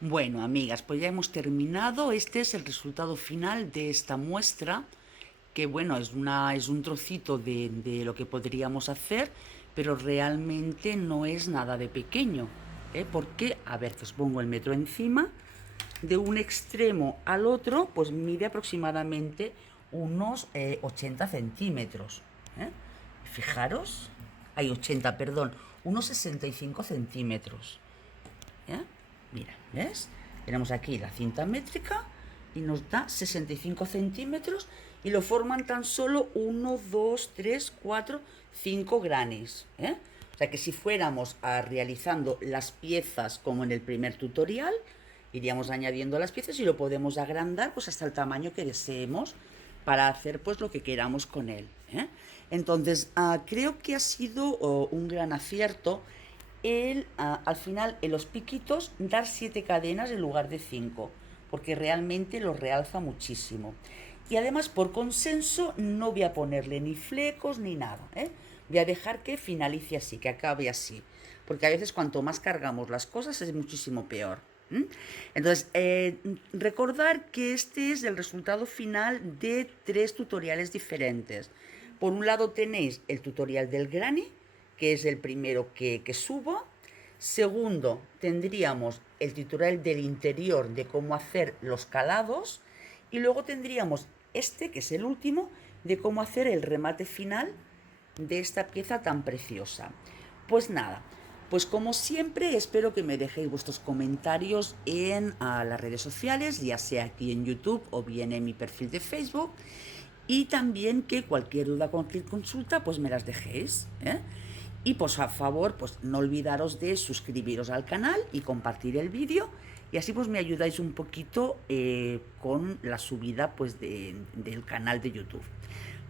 Bueno, amigas, pues ya hemos terminado. Este es el resultado final de esta muestra, que bueno, es un trocito de lo que podríamos hacer, pero realmente no es nada de pequeño. Porque, a ver, que os pongo el metro encima, de un extremo al otro, pues mide aproximadamente unos 80 centímetros. ¿eh? Fijaros, hay 80, perdón, unos 65 centímetros. ¿Ya? Mira, ¿ves? Tenemos aquí la cinta métrica y nos da 65 centímetros y lo forman tan solo 1, 2, 3, 4, 5 granes. O sea que si fuéramos realizando las piezas como en el primer tutorial, iríamos añadiendo las piezas y lo podemos agrandar pues hasta el tamaño que deseemos para hacer pues lo que queramos con él. Entonces, creo que ha sido un gran acierto al final en los piquitos dar 7 cadenas en lugar de 5, porque realmente lo realza muchísimo. Y además por consenso no voy a ponerle ni flecos ni nada. Voy a dejar que finalice así, que acabe así, porque a veces cuanto más cargamos las cosas es muchísimo peor. Entonces, recordar que este es el resultado final de 3 tutoriales diferentes. Por un lado tenéis el tutorial del granny, que es el primero que subo. Segundo, tendríamos el tutorial del interior de cómo hacer los calados. Y luego tendríamos este, que es el último, de cómo hacer el remate final de esta pieza tan preciosa. Pues nada, pues como siempre espero que me dejéis vuestros comentarios en las redes sociales, ya sea aquí en YouTube o bien en mi perfil de Facebook. Y también que cualquier duda, cualquier consulta, pues me las dejéis. Y pues a favor, pues no olvidaros de suscribiros al canal y compartir el vídeo. Y así pues me ayudáis un poquito con la subida pues del canal de YouTube.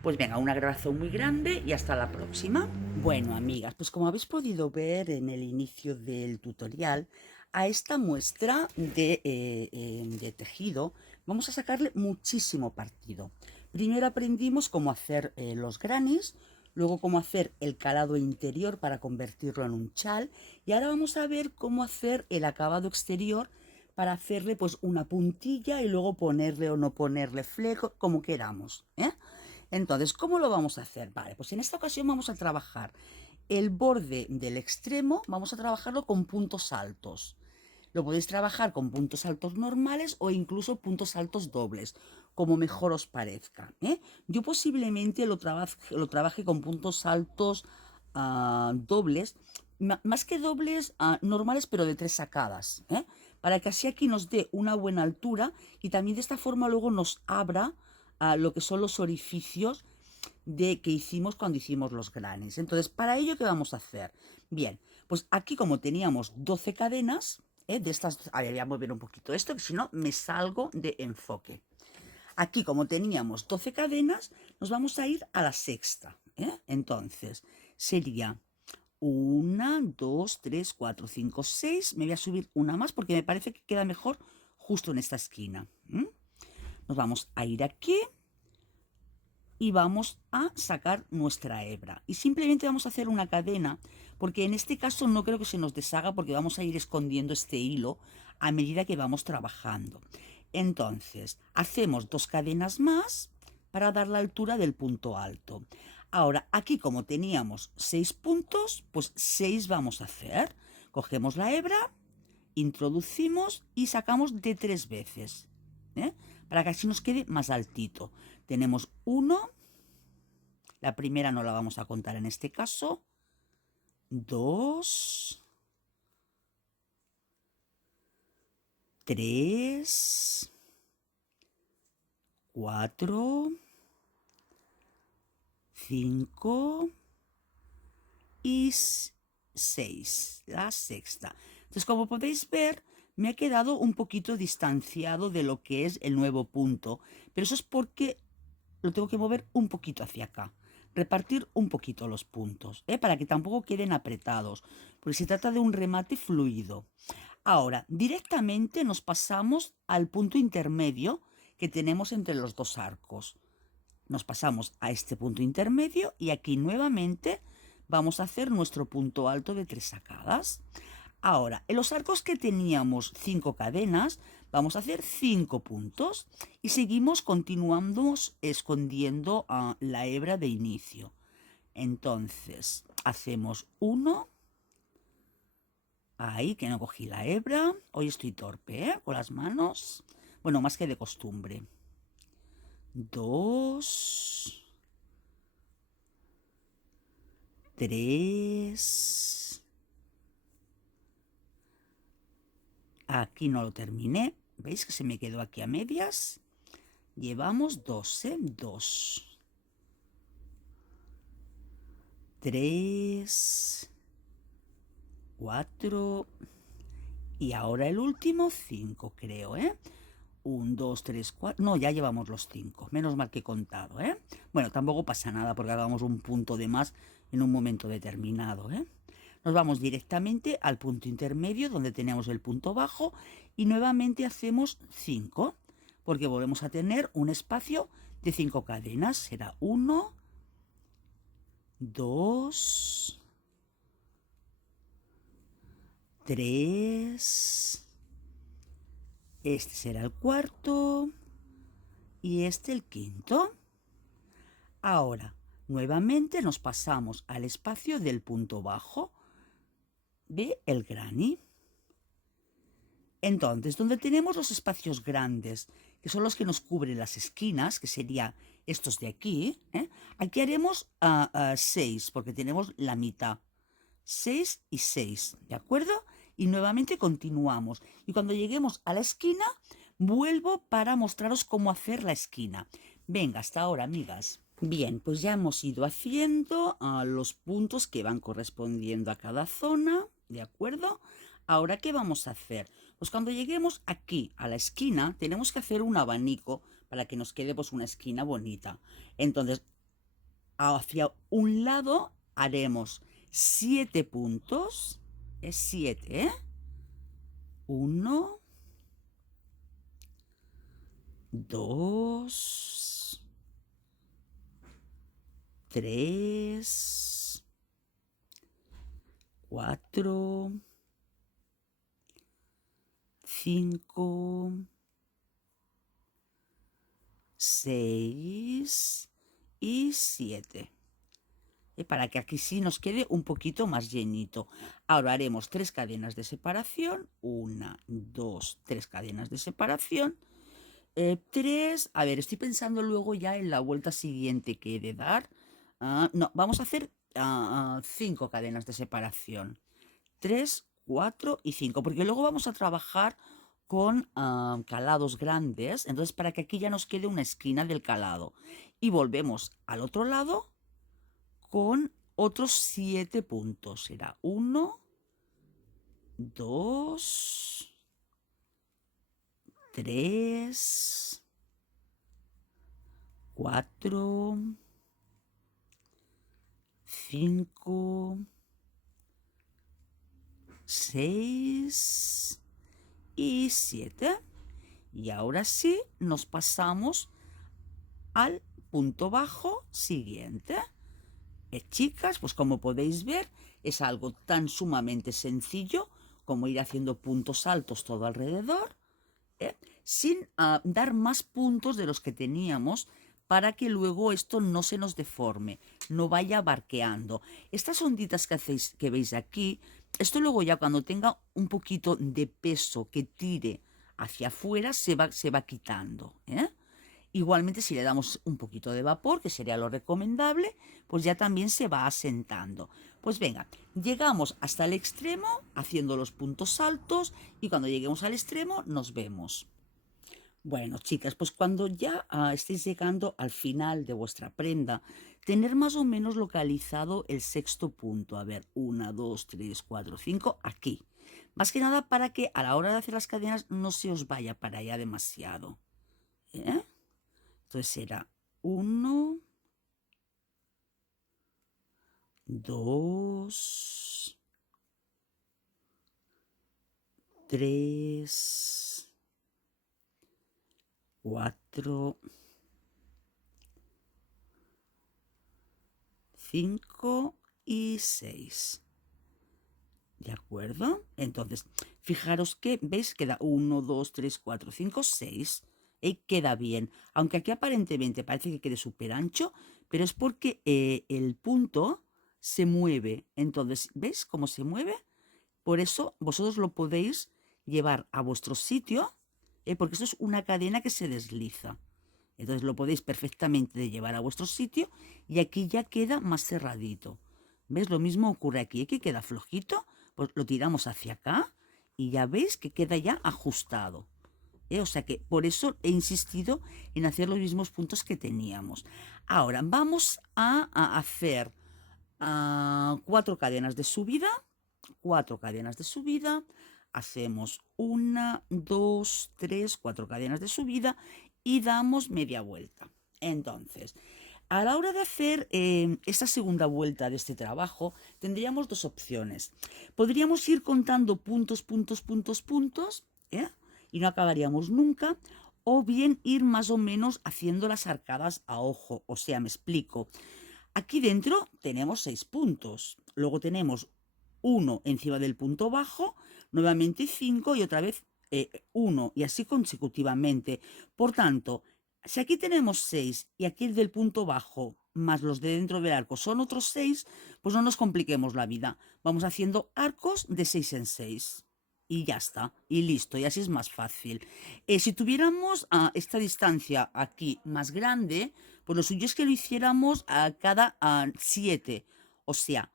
Pues venga, un abrazo muy grande y hasta la próxima. Bueno, amigas, pues como habéis podido ver en el inicio del tutorial, a esta muestra de tejido vamos a sacarle muchísimo partido. Primero aprendimos cómo hacer los grannies, luego cómo hacer el calado interior para convertirlo en un chal y ahora vamos a ver cómo hacer el acabado exterior para hacerle pues una puntilla y luego ponerle o no ponerle fleco, como queramos. Entonces, ¿cómo lo vamos a hacer? Vale, pues en esta ocasión vamos a trabajar el borde del extremo, vamos a trabajarlo con puntos altos. Lo podéis trabajar con puntos altos normales o incluso puntos altos dobles, como mejor os parezca. Yo posiblemente lo trabaje con puntos altos dobles, más que dobles normales, pero de 3 sacadas, para que así aquí nos dé una buena altura y también de esta forma luego nos abra lo que son los orificios que hicimos cuando hicimos los granes. Entonces, para ello, ¿qué vamos a hacer? Bien, pues aquí como teníamos 12 cadenas, de estas, a ver, voy a mover un poquito esto, que si no me salgo de enfoque. Aquí como teníamos 12 cadenas, nos vamos a ir a la sexta. Entonces, sería 1, 2, 3, 4, 5, 6. Me voy a subir una más porque me parece que queda mejor justo en esta esquina. Nos vamos a ir aquí y vamos a sacar nuestra hebra. Y simplemente vamos a hacer una cadena, porque en este caso no creo que se nos deshaga porque vamos a ir escondiendo este hilo a medida que vamos trabajando. Entonces, hacemos 2 cadenas más para dar la altura del punto alto. Ahora, aquí como teníamos 6 puntos, pues 6 vamos a hacer. Cogemos la hebra, introducimos y sacamos de 3 veces. Para que así nos quede más altito. Tenemos 1, la primera no la vamos a contar en este caso, 2, 3, 4, 5 y 6, la sexta. Entonces, como podéis ver, me ha quedado un poquito distanciado de lo que es el nuevo punto, pero eso es porque lo tengo que mover un poquito hacia acá, repartir un poquito los puntos, para que tampoco queden apretados, porque se trata de un remate fluido. Ahora, directamente nos pasamos al punto intermedio que tenemos entre los dos arcos. Nos pasamos a este punto intermedio y aquí nuevamente vamos a hacer nuestro punto alto de 3 sacadas. Ahora, en los arcos que teníamos 5 cadenas, vamos a hacer 5 puntos y seguimos, continuamos escondiendo la hebra de inicio. Entonces, hacemos 1, ahí que no cogí la hebra, hoy estoy torpe, ¿eh? Con las manos, bueno, más que de costumbre. 2, 3, aquí no lo terminé, ¿veis que se me quedó aquí a medias? Llevamos 2, 2, 3, 4 y ahora el último 5, creo, ¿eh? 1, 2, 3, 4. No, ya llevamos los 5. Menos mal que he contado, ¿eh? Bueno, tampoco pasa nada porque hagamos un punto de más en un momento determinado, ¿eh? Nos vamos directamente al punto intermedio donde tenemos el punto bajo y nuevamente hacemos 5 porque volvemos a tener un espacio de 5 cadenas. Será 1, 2, 3, este será el cuarto y este el quinto. Ahora, nuevamente nos pasamos al espacio del punto bajo de el granny. Entonces, donde tenemos los espacios grandes, que son los que nos cubren las esquinas, que serían estos de aquí, aquí haremos 6, porque tenemos la mitad. 6 y 6, ¿de acuerdo? Y nuevamente continuamos. Y cuando lleguemos a la esquina, vuelvo para mostraros cómo hacer la esquina. Venga, hasta ahora, amigas. Bien, pues ya hemos ido haciendo los puntos que van correspondiendo a cada zona, ¿de acuerdo? Ahora, ¿qué vamos a hacer? Pues cuando lleguemos aquí a la esquina, tenemos que hacer un abanico para que nos quede pues una esquina bonita. Entonces, hacia un lado haremos 7 puntos, es 7, ¿eh? 1, 2, 3, 4, 5, 6 y 7. Para que aquí sí nos quede un poquito más llenito. Ahora haremos 3 cadenas de separación. 1, 2, 3 cadenas de separación. 3, a ver, estoy pensando luego ya en la vuelta siguiente que he de dar. No, vamos a hacer 5 cadenas de separación. 3, 4 y 5, porque luego vamos a trabajar con calados grandes, entonces para que aquí ya nos quede una esquina del calado. Y volvemos al otro lado con otros 7 puntos. Será 1, 2, 3, 4, 5, 6 y 7. Y ahora sí nos pasamos al punto bajo siguiente. Chicas, pues como podéis ver, es algo tan sumamente sencillo como ir haciendo puntos altos todo alrededor, sin dar más puntos de los que teníamos para que luego esto no se nos deforme, no vaya barqueando. Estas onditas que hacéis, que veis aquí, esto luego ya cuando tenga un poquito de peso que tire hacia afuera se va quitando, ¿eh? Igualmente, si le damos un poquito de vapor, que sería lo recomendable, pues ya también se va asentando. Pues venga, llegamos hasta el extremo haciendo los puntos altos y cuando lleguemos al extremo nos vemos. Bueno, chicas, pues cuando ya estéis llegando al final de vuestra prenda, tener más o menos localizado el sexto punto. A ver, 1, 2, 3, 4, 5, aquí. Más que nada para que a la hora de hacer las cadenas no se os vaya para allá demasiado. Entonces será 1, 2, 3, 4, 5 y 6. ¿De acuerdo? Entonces, fijaros que, ¿veis? Queda 1, 2, 3, 4, 5, 6. Queda bien. Aunque aquí aparentemente parece que quede súper ancho, pero es porque el punto se mueve. Entonces, ¿veis cómo se mueve? Por eso vosotros lo podéis llevar a vuestro sitio, porque esto es una cadena que se desliza. Entonces lo podéis perfectamente llevar a vuestro sitio y aquí ya queda más cerradito. ¿Ves? Lo mismo ocurre aquí. Aquí queda flojito, pues lo tiramos hacia acá y ya veis que queda ya ajustado. O sea que por eso he insistido en hacer los mismos puntos que teníamos. Ahora vamos a hacer 4 cadenas de subida. 4 cadenas de subida. Hacemos 1, 2, 3, 4 cadenas de subida y damos media vuelta. Entonces, a la hora de hacer esta segunda vuelta de este trabajo, tendríamos dos opciones. Podríamos ir contando puntos, puntos, puntos, puntos, y no acabaríamos nunca, o bien ir más o menos haciendo las arcadas a ojo. O sea, me explico. Aquí dentro tenemos 6 puntos, luego tenemos 1 encima del punto bajo, nuevamente 5 y otra vez 1 y así consecutivamente. Por tanto, si aquí tenemos 6 y aquí el del punto bajo más los de dentro del arco son otros 6, pues no nos compliquemos la vida. Vamos haciendo arcos de 6 en 6. Y ya está, y listo, y así es más fácil. Si tuviéramos esta distancia aquí más grande, pues lo suyo es que lo hiciéramos a cada 7, o sea,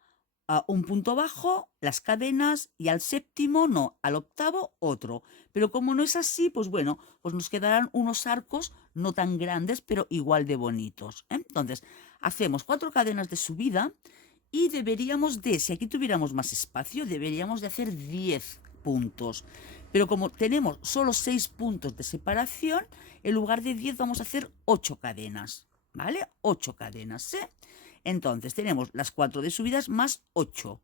a un punto bajo, las cadenas, y al séptimo, no, al octavo, otro. Pero como no es así, pues bueno, pues nos quedarán unos arcos no tan grandes, pero igual de bonitos. Entonces, hacemos 4 cadenas de subida y deberíamos de, si aquí tuviéramos más espacio, deberíamos de hacer 10 puntos. Pero como tenemos solo 6 puntos de separación, en lugar de 10 vamos a hacer 8 cadenas. ¿Vale? 8 cadenas, ¿eh? Entonces tenemos las 4 de subidas más 8.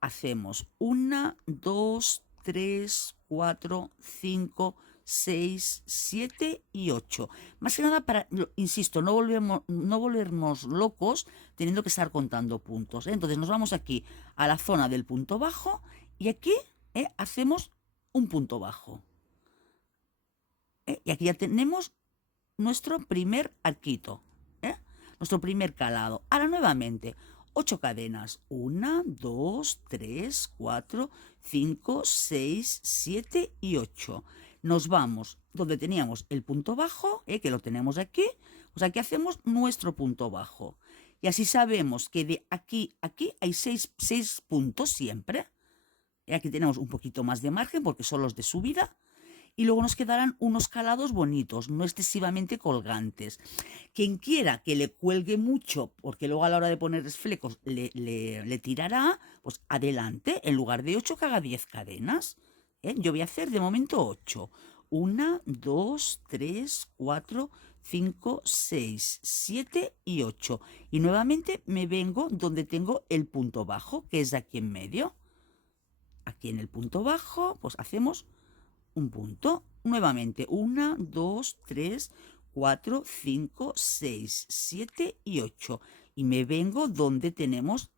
Hacemos 1, 2, 3, 4, 5, 6, 7 y 8. Más que nada para, insisto, no volvernos locos teniendo que estar contando puntos. Entonces nos vamos aquí a la zona del punto bajo y aquí hacemos un punto bajo. Y aquí ya tenemos nuestro primer arquito, nuestro primer calado. Ahora nuevamente, 8 cadenas. 1, 2, 3, 4, 5, 6, 7 y 8. Nos vamos donde teníamos el punto bajo, que lo tenemos aquí. Pues aquí hacemos nuestro punto bajo. Y así sabemos que de aquí a aquí hay 6 puntos siempre. Y aquí tenemos un poquito más de margen porque son los de subida. Y luego nos quedarán unos calados bonitos, no excesivamente colgantes. Quien quiera que le cuelgue mucho, porque luego a la hora de poner flecos le tirará, pues adelante, en lugar de 8 que haga 10 cadenas. Yo voy a hacer de momento 8. 1, 2, 3, 4, 5, 6, 7 y 8. Y nuevamente me vengo donde tengo el punto bajo, que es aquí en medio. Aquí en el punto bajo, pues hacemos un punto. Nuevamente, 1, 2, 3, 4, 5, 6, 7 y 8. Y me vengo donde tenemos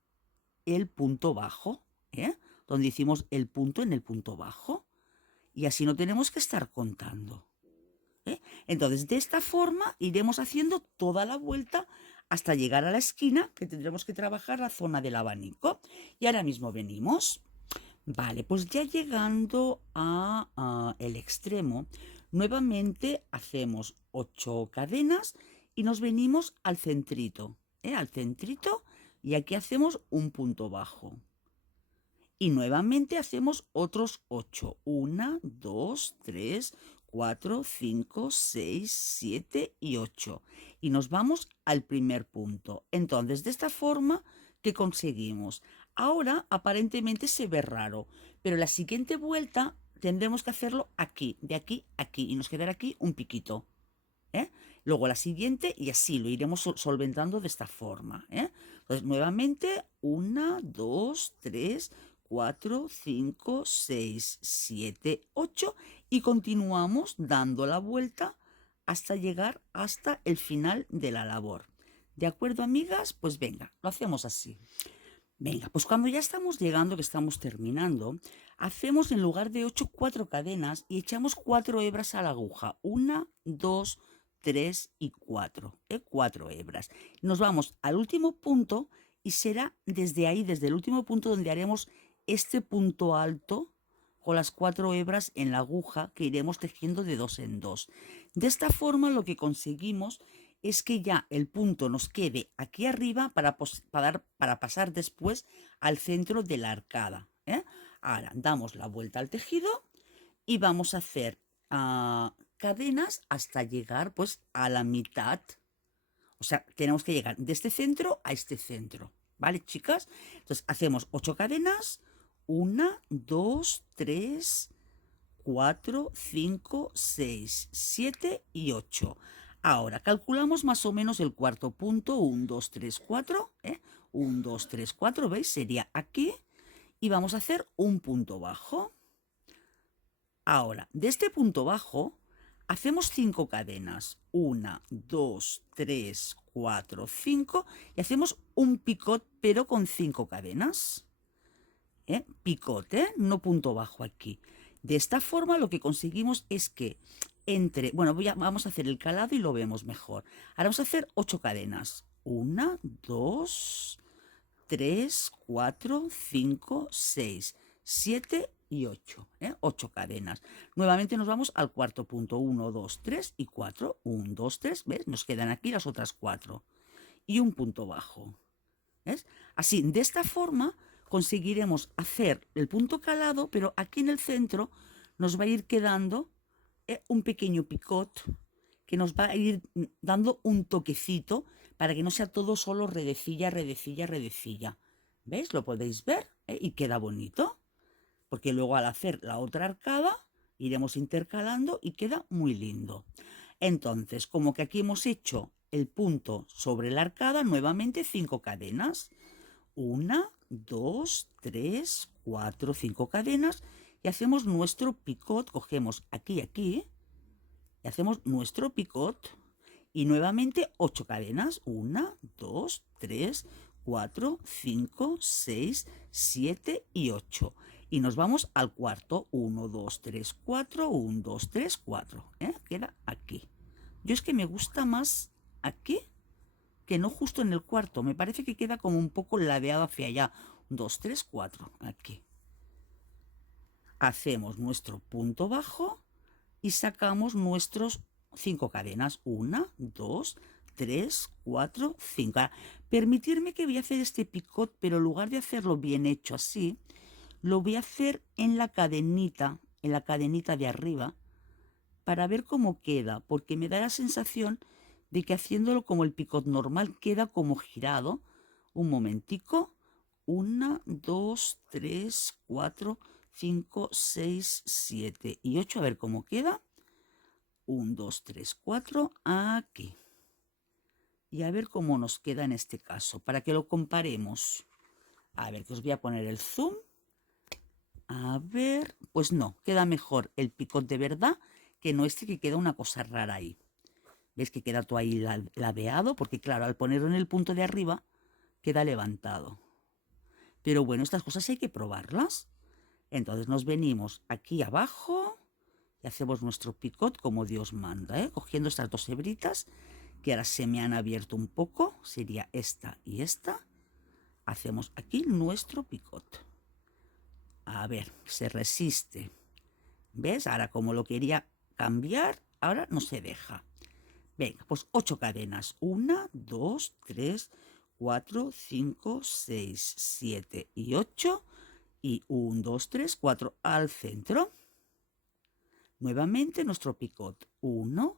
el punto bajo, donde hicimos el punto en el punto bajo. Y así no tenemos que estar contando. Entonces, de esta forma iremos haciendo toda la vuelta hasta llegar a la esquina, que tendremos que trabajar la zona del abanico. Y ahora mismo venimos. Vale, pues ya llegando a el extremo, nuevamente hacemos 8 cadenas y nos venimos al centrito, y aquí hacemos un punto bajo. Y nuevamente hacemos otros 8. 1, 2, 3, 4, 5, 6, 7 y 8. Y nos vamos al primer punto. Entonces, de esta forma, ¿qué conseguimos? Ahora aparentemente se ve raro, pero la siguiente vuelta tendremos que hacerlo aquí, de aquí a aquí, y nos quedará aquí un piquito. Luego la siguiente y así lo iremos solventando de esta forma. Entonces, nuevamente, 1, 2, 3, 4, 5, 6, 7, 8 y continuamos dando la vuelta hasta llegar hasta el final de la labor. ¿De acuerdo, amigas? Pues venga, lo hacemos así. Venga, pues cuando ya estamos llegando, que estamos terminando, hacemos en lugar de 8, 4 cadenas y echamos 4 hebras a la aguja. 1, 2, 3 y 4. 4 hebras. Nos vamos al último punto y será desde ahí, desde el último punto, donde haremos este punto alto con las 4 hebras en la aguja que iremos tejiendo de 2 en 2. De esta forma lo que conseguimos es que ya el punto nos quede aquí arriba para pasar después al centro de la arcada. Ahora damos la vuelta al tejido y vamos a hacer cadenas hasta llegar pues a la mitad. O sea, tenemos que llegar de este centro a este centro. ¿Vale, chicas? Entonces hacemos 8 cadenas. 1, 2, 3, 4, 5, 6, 7 y 8. Ahora calculamos más o menos el cuarto punto. 1, 2, 3, 4. 1, 2, 3, 4. ¿Veis? Sería aquí. Y vamos a hacer un punto bajo. Ahora, de este punto bajo hacemos 5 cadenas. 1, 2, 3, 4, 5. Y hacemos un picot, pero con 5 cadenas. Picote, no punto bajo aquí. De esta forma lo que conseguimos es que bueno, vamos a hacer el calado y lo vemos mejor. Ahora vamos a hacer 8 cadenas. 1, 2, 3, 4, 5, 6, 7 y 8. 8 cadenas. Nuevamente nos vamos al cuarto punto. 1, 2, 3 y 4. 1, 2, 3. ¿Ves? Nos quedan aquí las otras 4. Y un punto bajo. ¿Ves? Así, de esta forma conseguiremos hacer el punto calado, pero aquí en el centro nos va a ir quedando un pequeño picot que nos va a ir dando un toquecito para que no sea todo solo redecilla, redecilla, redecilla. ¿Veis? Lo podéis ver y queda bonito, porque luego al hacer la otra arcada iremos intercalando y queda muy lindo. Entonces, como que aquí hemos hecho el punto sobre la arcada, nuevamente 5 cadenas. 1, 2, 3, 4, 5 cadenas y hacemos nuestro picot. Cogemos aquí y aquí y hacemos nuestro picot y nuevamente 8 cadenas. 1, 2, 3, 4, 5, 6, 7 y 8. Y nos vamos al cuarto. 1, 2, 3, 4, 1, 2, 3, 4. Queda aquí. Yo es que me gusta más aquí que no justo en el cuarto. Me parece que queda como un poco ladeado hacia allá. 2, 3, 4. Aquí. Hacemos nuestro punto bajo y sacamos nuestros 5 cadenas. 1, 2, 3, 4, 5. Ahora, permitirme que voy a hacer este picot, pero en lugar de hacerlo bien hecho así, lo voy a hacer en la cadenita de arriba, para ver cómo queda, porque me da la sensación de que haciéndolo como el picot normal queda como girado. Un momentico. 1, 2, 3, 4, 5, 6, 7 y 8. A ver cómo queda. 1, 2, 3, 4. Aquí. Y a ver cómo nos queda en este caso, para que lo comparemos. A ver, que os voy a poner el zoom. A ver, pues no, queda mejor el picot de verdad que no este, que queda una cosa rara ahí. ¿Ves que queda todo ahí ladeado? Porque claro, al ponerlo en el punto de arriba, queda levantado. Pero bueno, estas cosas hay que probarlas. Entonces nos venimos aquí abajo y hacemos nuestro picot como Dios manda, cogiendo estas 2 hebritas que ahora se me han abierto un poco. Sería esta y esta. Hacemos aquí nuestro picot. A ver, se resiste. ¿Ves? Ahora como lo quería cambiar, ahora no se deja. Venga, pues 8 cadenas. 1, 2, 3, 4, 5, 6, 7 y 8. Y 1, 2, 3, 4 al centro. Nuevamente nuestro picot. 1,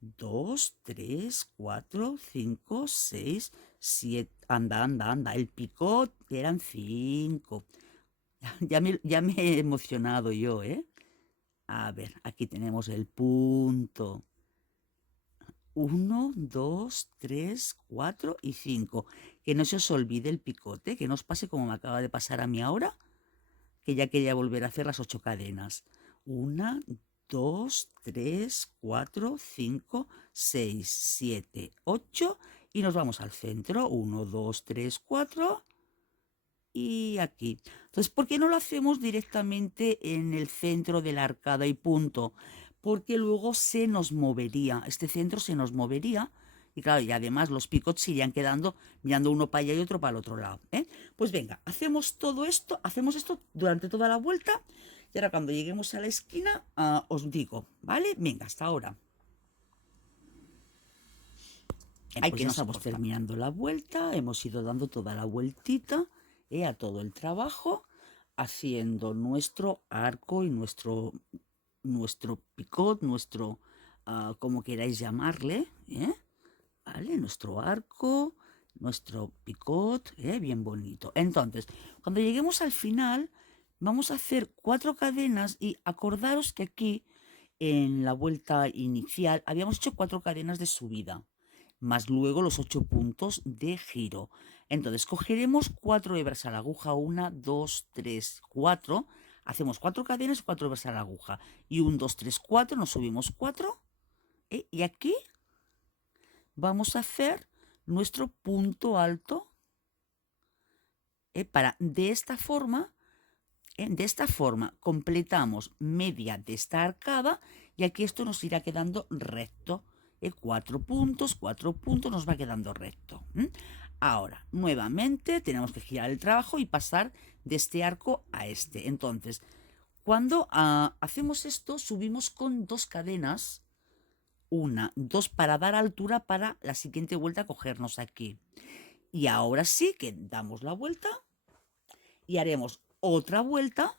2, 3, 4, 5, 6, 7. Anda, anda, anda. El picot eran 5. Ya me he emocionado yo, ¿eh? A ver, aquí tenemos el punto. 1, 2, 3, 4 y 5. Que no se os olvide el picote, que no os pase como me acaba de pasar a mí ahora, que ya quería volver a hacer las 8 cadenas. 1, 2, 3, 4, 5, 6, 7, 8 y nos vamos al centro. 1, 2, 3, 4 y aquí. Entonces, ¿por qué no lo hacemos directamente en el centro de la arcada y punto? Porque luego se nos movería, este centro se nos movería y claro, y además los picots se irían quedando mirando uno para allá y otro para el otro lado. Pues venga, hacemos todo esto, hacemos esto durante toda la vuelta y ahora cuando lleguemos a la esquina os digo, ¿vale? Venga, hasta ahora. Pues ya estamos terminando la vuelta, hemos ido dando toda la vueltita a todo el trabajo, haciendo nuestro arco y nuestro picot, nuestro, como queráis llamarle, ¿vale? Nuestro arco, nuestro picot, bien bonito. Entonces, cuando lleguemos al final, vamos a hacer 4 cadenas y acordaros que aquí, en la vuelta inicial, habíamos hecho 4 cadenas de subida, más luego los 8 puntos de giro. Entonces, cogeremos 4 hebras a la aguja, 1, 2, 3, 4. Hacemos 4 cadenas, 4 hebras a la aguja. Y 1, 2, 3, 4, nos subimos 4. Y aquí vamos a hacer nuestro punto alto para de esta forma completamos media de esta arcada y aquí esto nos irá quedando recto. 4 puntos, nos va quedando recto. Ahora, nuevamente tenemos que girar el trabajo y pasar de este arco a este. Entonces, cuando hacemos esto, subimos con 2 cadenas, 1, 2 para dar altura para la siguiente vuelta cogernos aquí. Y ahora sí que damos la vuelta y haremos otra vuelta,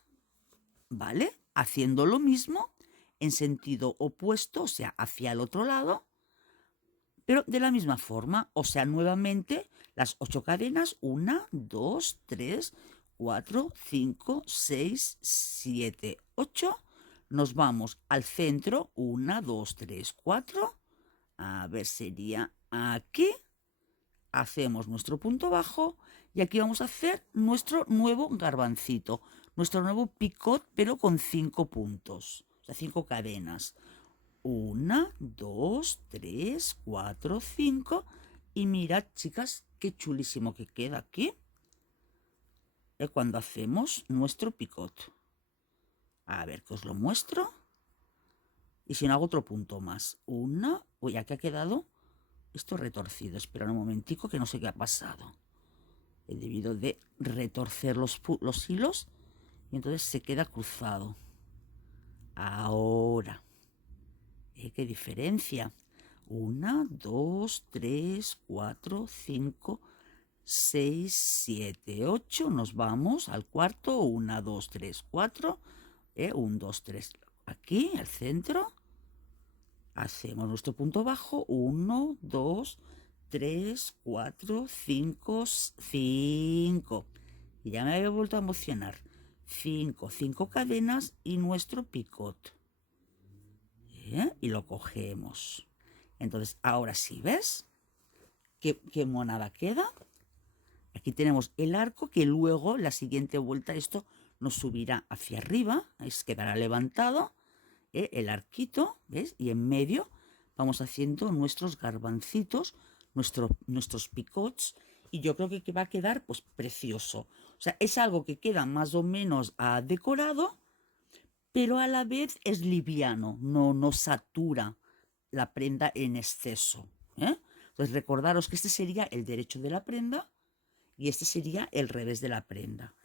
¿vale? Haciendo lo mismo en sentido opuesto, o sea, hacia el otro lado, pero de la misma forma, o sea, nuevamente las 8 cadenas, 1, 2, 3, 4, 5, 6, 7, 8. Nos vamos al centro, 1, 2, 3, 4. A ver, sería aquí. Hacemos nuestro punto bajo y aquí vamos a hacer nuestro nuevo garbancito, nuestro nuevo picot, pero con 5 puntos, o sea, 5 cadenas. 1, 2, 3, 4, 5. Y mirad, chicas, qué chulísimo que queda aquí cuando hacemos nuestro picot. A ver, que os lo muestro. Y si no, hago otro punto más. 1, uy, aquí ha quedado esto retorcido. Espera un momentico que no sé qué ha pasado. He debido de retorcer los hilos y entonces se queda cruzado. Ahora, ¿qué diferencia? 1, 2, 3, 4, 5, 6, 7, 8. Nos vamos al cuarto. 1, 2, 3, 4. 1, 2, 3. Aquí, al centro. Hacemos nuestro punto bajo. 1, 2, 3, 4, 5, 5. Y ya me había vuelto a emocionar. 5 cadenas y nuestro picot. Y lo cogemos. Entonces, ahora sí, ¿ves? ¿Qué monada queda? Aquí tenemos el arco que luego, la siguiente vuelta, esto nos subirá hacia arriba. Quedará levantado el arquito, ¿ves? Y en medio vamos haciendo nuestros garbancitos, nuestros picots. Y yo creo que va a quedar pues precioso. O sea, es algo que queda más o menos decorado, pero a la vez es liviano, no satura la prenda en exceso. Entonces recordaros que este sería el derecho de la prenda y este sería el revés de la prenda.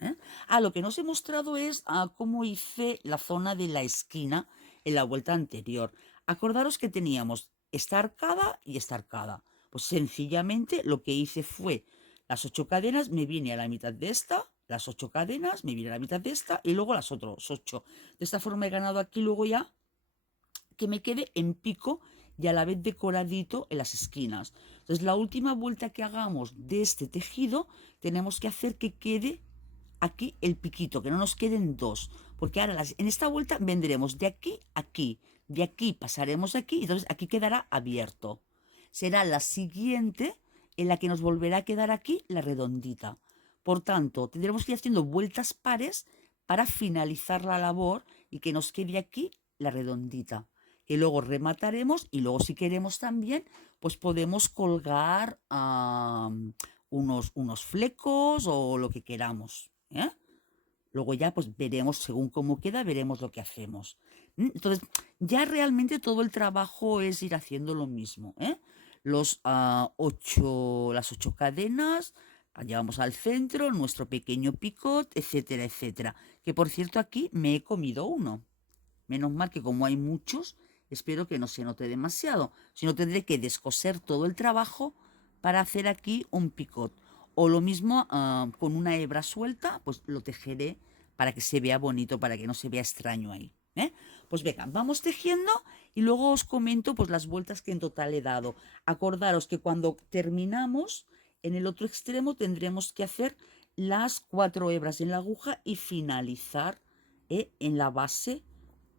Lo que no os he mostrado es cómo hice la zona de la esquina en la vuelta anterior. Acordaros que teníamos esta arcada y esta arcada. Pues sencillamente lo que hice fue las 8 cadenas, me vine a la mitad de esta, las 8 cadenas, me vine a la mitad de esta y luego las otras 8. De esta forma he ganado aquí luego ya que me quede en pico y a la vez decoradito en las esquinas. Entonces la última vuelta que hagamos de este tejido tenemos que hacer que quede aquí el piquito, que no nos queden dos, porque ahora en esta vuelta vendremos de aquí a aquí, de aquí pasaremos aquí y entonces aquí quedará abierto. Será la siguiente en la que nos volverá a quedar aquí la redondita. Por tanto, tendremos que ir haciendo vueltas pares para finalizar la labor y que nos quede aquí la redondita, que luego remataremos y luego si queremos también pues podemos colgar unos flecos o lo que queramos, ¿eh? Luego ya pues veremos, según cómo queda, veremos lo que hacemos. Entonces, ya realmente todo el trabajo es ir haciendo lo mismo, ¿eh? Las 8 cadenas, las llevamos al centro, nuestro pequeño picot, etcétera, etcétera. Que por cierto aquí me he comido uno. Menos mal que como hay muchos, espero que no se note demasiado. Si no, tendré que descoser todo el trabajo para hacer aquí un picot. O lo mismo con una hebra suelta, pues lo tejeré para que se vea bonito, para que no se vea extraño ahí. ¿Eh? Pues venga, vamos tejiendo y luego os comento pues las vueltas que en total he dado. Acordaros que cuando terminamos, en el otro extremo tendremos que hacer las 4 hebras en la aguja y finalizar en la base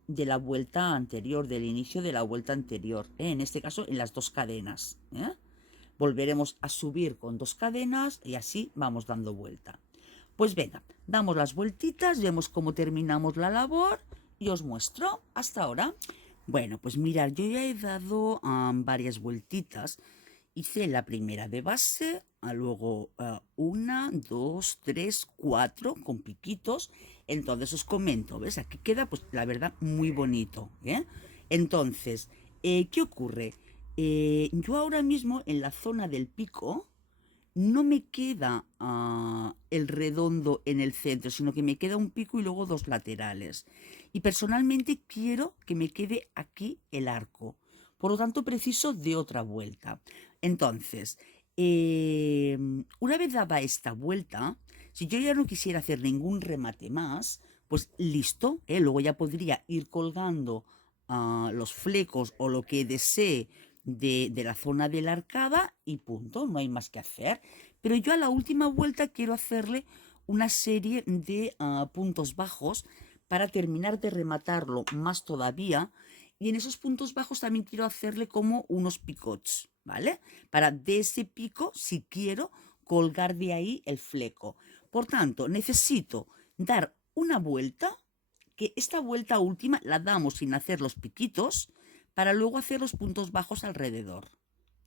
de la vuelta anterior, del inicio de la vuelta anterior, en este caso en las 2 cadenas. Volveremos a subir con 2 cadenas y así vamos dando vuelta. Pues venga, damos las vueltitas, vemos cómo terminamos la labor y os muestro hasta ahora. Bueno, pues mirad, yo ya he dado varias vueltitas. Hice la primera de base, luego 1, 2, 3, 4 con piquitos. Entonces os comento, ¿ves? Aquí queda, pues la verdad, muy bonito. Entonces, ¿qué ocurre? Yo ahora mismo en la zona del pico no me queda el redondo en el centro, sino que me queda un pico y luego 2 laterales. Y personalmente quiero que me quede aquí el arco. Por lo tanto, preciso de otra vuelta. Entonces, una vez dada esta vuelta, si yo ya no quisiera hacer ningún remate más, pues listo, luego ya podría ir colgando los flecos o lo que desee de la zona de la arcada y punto, no hay más que hacer. Pero yo a la última vuelta quiero hacerle una serie de puntos bajos para terminar de rematarlo más todavía. Y en esos puntos bajos también quiero hacerle como unos picots, ¿vale? Para de ese pico, si quiero, colgar de ahí el fleco. Por tanto, necesito dar una vuelta, que esta vuelta última la damos sin hacer los piquitos, para luego hacer los puntos bajos alrededor.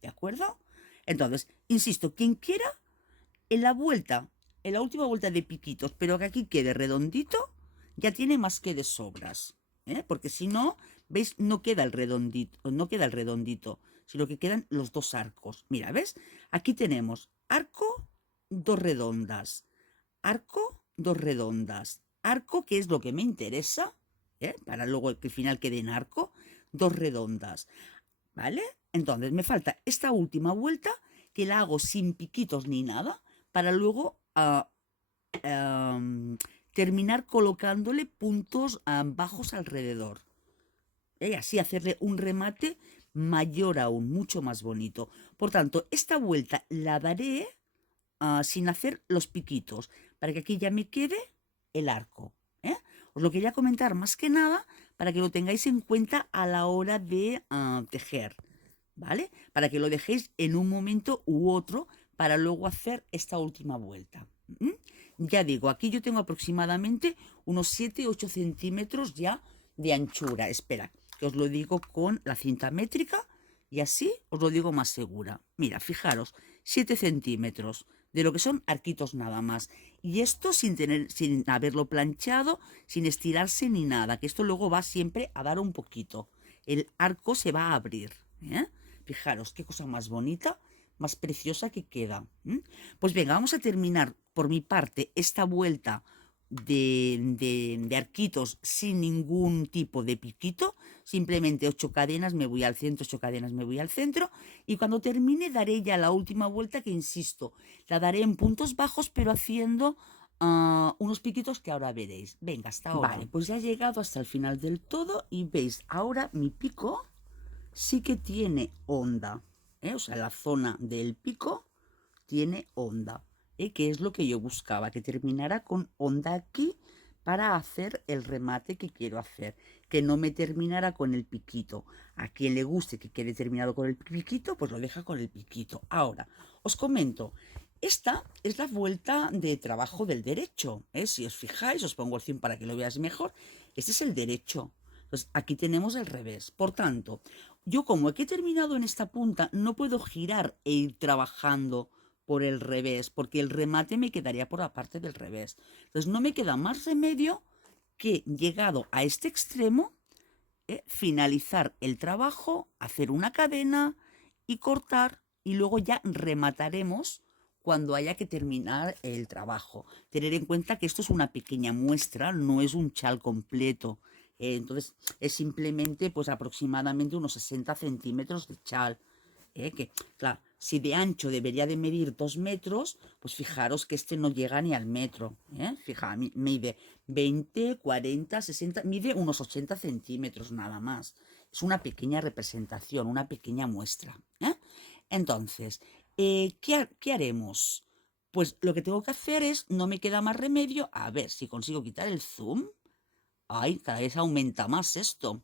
¿De acuerdo? Entonces, insisto, quien quiera, en la vuelta, en la última vuelta de piquitos, pero que aquí quede redondito, ya tiene más que de sobras. Porque si no, ¿veis? No queda el redondito, sino que quedan los 2 arcos. Mira, ¿ves? Aquí tenemos arco, 2 redondas, arco, 2 redondas, arco, que es lo que me interesa, para luego que al final quede en arco, 2 redondas, ¿vale? Entonces me falta esta última vuelta que la hago sin piquitos ni nada para luego terminar colocándole puntos bajos alrededor. Y así hacerle un remate mayor aún, mucho más bonito. Por tanto, esta vuelta la daré sin hacer los piquitos, para que aquí ya me quede el arco. Os lo quería comentar más que nada para que lo tengáis en cuenta a la hora de tejer, ¿vale? Para que lo dejéis en un momento u otro para luego hacer esta última vuelta. Ya digo, aquí yo tengo aproximadamente unos 7-8 centímetros ya de anchura. Espera, que os lo digo con la cinta métrica y así os lo digo más segura. Mira, fijaros, 7 centímetros de lo que son arquitos nada más. Y esto sin haberlo planchado, sin estirarse ni nada, que esto luego va siempre a dar un poquito. El arco se va a abrir. Fijaros qué cosa más bonita, más preciosa que queda. Pues venga, vamos a terminar por mi parte esta vuelta de arquitos sin ningún tipo de piquito, simplemente 8 cadenas, me voy al centro, 8 cadenas, me voy al centro, y cuando termine daré ya la última vuelta, que insisto, la daré en puntos bajos, pero haciendo unos piquitos que ahora veréis. Venga, hasta ahora. Vale, pues ya he llegado hasta el final del todo y veis, ahora mi pico sí que tiene onda, o sea, la zona del pico tiene onda. Que es lo que yo buscaba, que terminara con onda aquí para hacer el remate que quiero hacer, que no me terminara con el piquito. A quien le guste que quede terminado con el piquito, pues lo deja con el piquito. Ahora, os comento, esta es la vuelta de trabajo del derecho. Si os fijáis, os pongo el 100 para que lo veáis mejor, este es el derecho. Entonces, aquí tenemos el revés. Por tanto, yo como he terminado en esta punta, no puedo girar e ir trabajando por el revés, porque el remate me quedaría por la parte del revés. Entonces no me queda más remedio que, llegado a este extremo, finalizar el trabajo, hacer una cadena y cortar, y luego ya remataremos cuando haya que terminar el trabajo. Tener en cuenta que esto es una pequeña muestra, no es un chal completo. Entonces es simplemente pues aproximadamente unos 60 centímetros de chal. Que, claro, si de ancho debería de medir 2 metros, pues fijaros que este no llega ni al metro. Fijaos, mide 20, 40, 60, mide unos 80 centímetros nada más. Es una pequeña representación, una pequeña muestra. Entonces, ¿qué haremos? Pues lo que tengo que hacer es, no me queda más remedio, a ver si consigo quitar el zoom. Ay, cada vez aumenta más esto.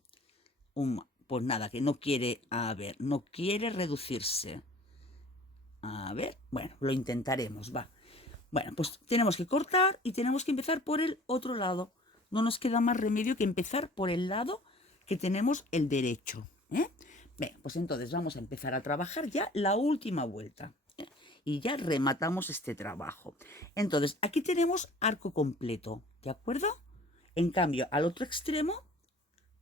Pues nada, que no quiere, a ver, no quiere reducirse. A ver, bueno, lo intentaremos, va. Bueno, pues tenemos que cortar y tenemos que empezar por el otro lado. No nos queda más remedio que empezar por el lado que tenemos el derecho. Bien, pues entonces vamos a empezar a trabajar ya la última vuelta. Y ya rematamos este trabajo. Entonces, aquí tenemos arco completo, ¿de acuerdo? En cambio, al otro extremo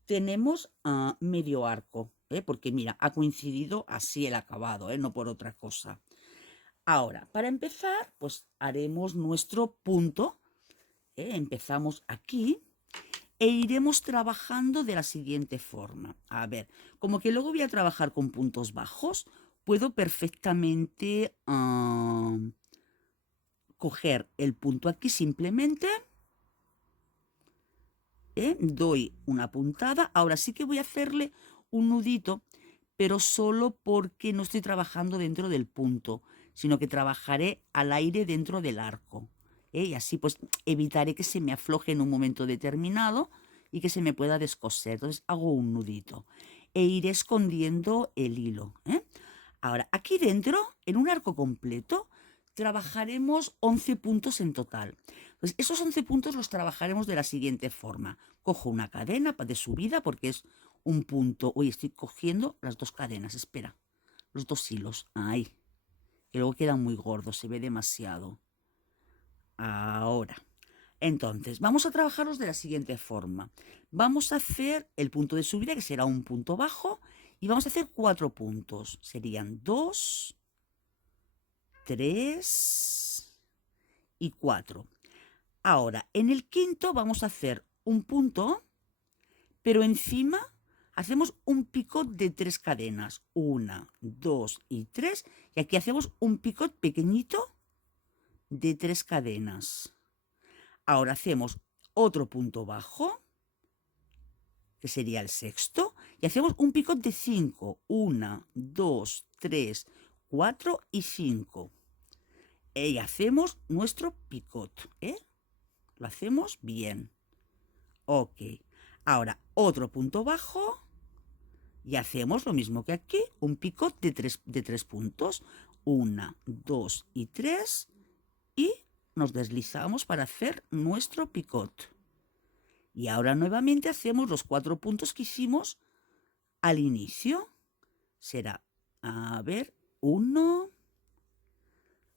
tenemos medio arco, porque mira, ha coincidido así el acabado, no por otra cosa. Ahora, para empezar, pues haremos nuestro punto. Empezamos aquí e iremos trabajando de la siguiente forma. A ver, como que luego voy a trabajar con puntos bajos, puedo perfectamente coger el punto aquí simplemente. Doy una puntada. Ahora sí que voy a hacerle un nudito, pero solo porque no estoy trabajando dentro del punto, sino que trabajaré al aire dentro del arco. Y así pues evitaré que se me afloje en un momento determinado y que se me pueda descoser. Entonces hago un nudito e iré escondiendo el hilo. Ahora, aquí dentro, en un arco completo, trabajaremos 11 puntos en total. Pues esos 11 puntos los trabajaremos de la siguiente forma. Cojo una cadena de subida porque es un punto. Uy, estoy cogiendo las dos cadenas, espera. Los dos hilos, ahí. Que luego quedan muy gordos, se ve demasiado. Ahora. Entonces, vamos a trabajarlos de la siguiente forma. Vamos a hacer el punto de subida, que será un punto bajo, y vamos a hacer 4 puntos. Serían 2, 3 y 4. Ahora, en el quinto vamos a hacer un punto, pero encima hacemos un picot de 3 cadenas. 1, 2 y 3. Y aquí hacemos un picot pequeñito de 3 cadenas. Ahora hacemos otro punto bajo, que sería el sexto, y hacemos un picot de 5. 1, 2, 3, 4 y 5. Y hacemos nuestro picot, Lo hacemos bien. Ok. Ahora, otro punto bajo. Y hacemos lo mismo que aquí. Un picot de 3 puntos. 1, 2 y 3. Y nos deslizamos para hacer nuestro picot. Y ahora nuevamente hacemos los 4 puntos que hicimos al inicio. Será, a ver, 1.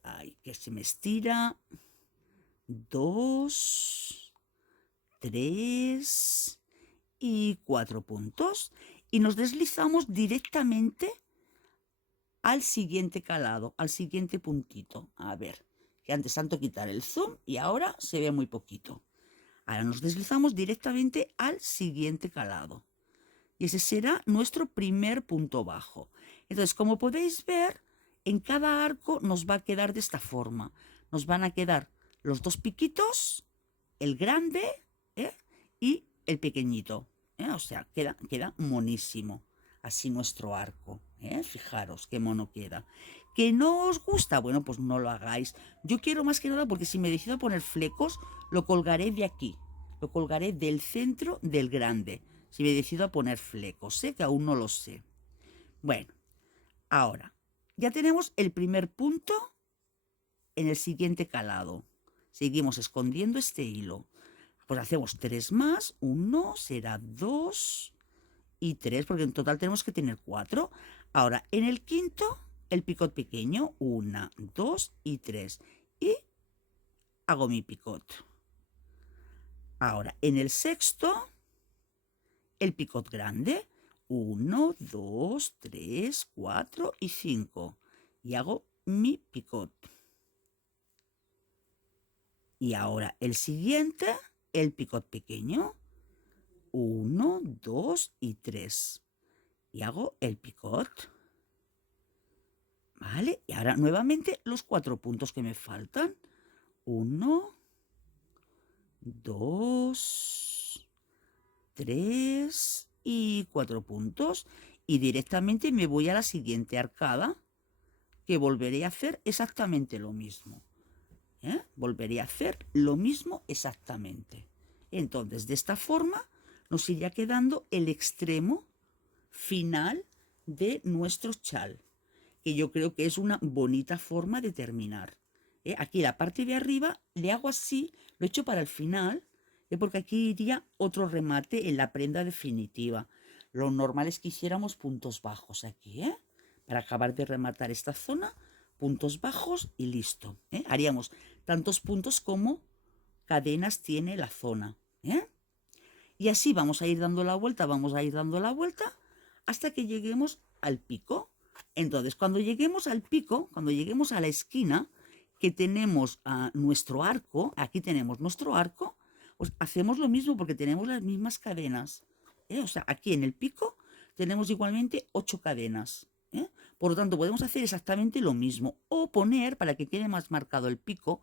Ay, que se me estira. 2, 3 y 4 puntos. Y nos deslizamos directamente al siguiente calado, al siguiente puntito. A ver, que antes tanto quitar el zoom y ahora se ve muy poquito. Ahora nos deslizamos directamente al siguiente calado. Y ese será nuestro primer punto bajo. Entonces, como podéis ver, en cada arco nos va a quedar de esta forma. Nos van a quedar los dos piquitos, el grande y el pequeñito. O sea, queda monísimo. Así nuestro arco. Fijaros qué mono queda. ¿Que no os gusta? Bueno, pues no lo hagáis. Yo quiero más que nada porque si me decido a poner flecos, lo colgaré de aquí. Lo colgaré del centro del grande. Si me decido a poner flecos, que aún no lo sé. Bueno, ahora, ya tenemos el primer punto en el siguiente calado. Seguimos escondiendo este hilo. Pues hacemos 3 más. 1 será 2 y 3, porque en total tenemos que tener 4. Ahora, en el quinto, el picot pequeño, 1, 2 y 3, y hago mi picot. Ahora, en el sexto, el picot grande, 1, 2, 3, 4 y 5, y hago mi picot. Y ahora el siguiente, el picot pequeño, 1, 2 y 3, y hago el picot. ¿Vale? Y ahora nuevamente los 4 puntos que me faltan. 1, 2, 3 y 4 puntos. Y directamente me voy a la siguiente arcada, que volveré a hacer exactamente lo mismo. Volveré a hacer lo mismo exactamente. Entonces, de esta forma nos iría quedando el extremo final de nuestro chal, que yo creo que es una bonita forma de terminar. Aquí la parte de arriba le hago así, lo he hecho para el final, porque aquí iría otro remate en la prenda definitiva. Lo normal es que hiciéramos puntos bajos aquí, para acabar de rematar esta zona, puntos bajos y listo. Haríamos tantos puntos como cadenas tiene la zona. Y así vamos a ir dando la vuelta, hasta que lleguemos al pico. Entonces, cuando lleguemos al pico, cuando lleguemos a la esquina, que tenemos nuestro arco, aquí tenemos nuestro arco, pues hacemos lo mismo porque tenemos las mismas cadenas. O sea, aquí en el pico tenemos igualmente 8 cadenas. Por lo tanto, podemos hacer exactamente lo mismo. O poner, para que quede más marcado el pico,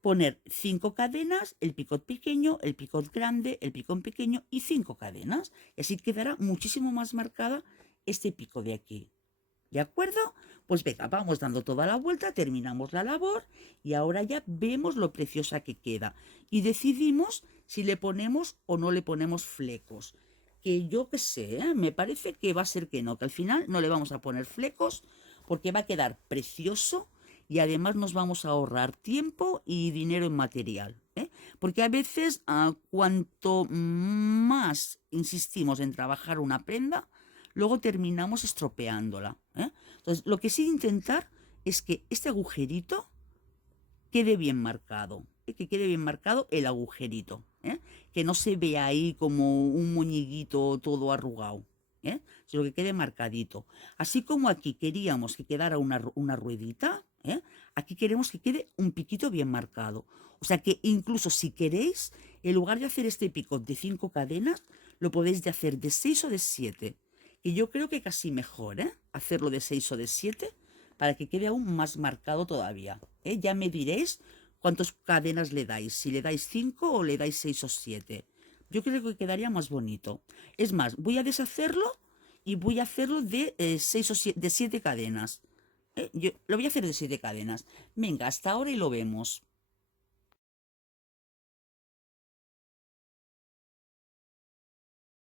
poner 5 cadenas, el picot pequeño, el picot grande, el picot pequeño y 5 cadenas. Y así quedará muchísimo más marcada este pico de aquí. ¿De acuerdo? Pues venga, vamos dando toda la vuelta, terminamos la labor y ahora ya vemos lo preciosa que queda. Y decidimos si le ponemos o no le ponemos flecos. Que yo qué sé, me parece que va a ser que no, que al final no le vamos a poner flecos porque va a quedar precioso y además nos vamos a ahorrar tiempo y dinero en material. Porque a veces cuanto más insistimos en trabajar una prenda, luego terminamos estropeándola. Entonces, lo que sí intentar es que este agujerito quede bien marcado, que quede bien marcado el agujerito, que no se vea ahí como un moñiguito todo arrugado, sino que quede marcadito. Así como aquí queríamos que quedara una ruedita, aquí queremos que quede un piquito bien marcado. O sea que incluso si queréis, en lugar de hacer este picot de 5 cadenas, lo podéis de hacer de 6 o de 7. Y yo creo que casi mejor, hacerlo de 6 o de 7 para que quede aún más marcado todavía. Ya me diréis cuántas cadenas le dais, si le dais 5 o le dais 6 o 7. Yo creo que quedaría más bonito. Es más, voy a deshacerlo y voy a hacerlo de 6 o 7, de 7 cadenas. Yo lo voy a hacer de 7 cadenas. Venga, hasta ahora y lo vemos.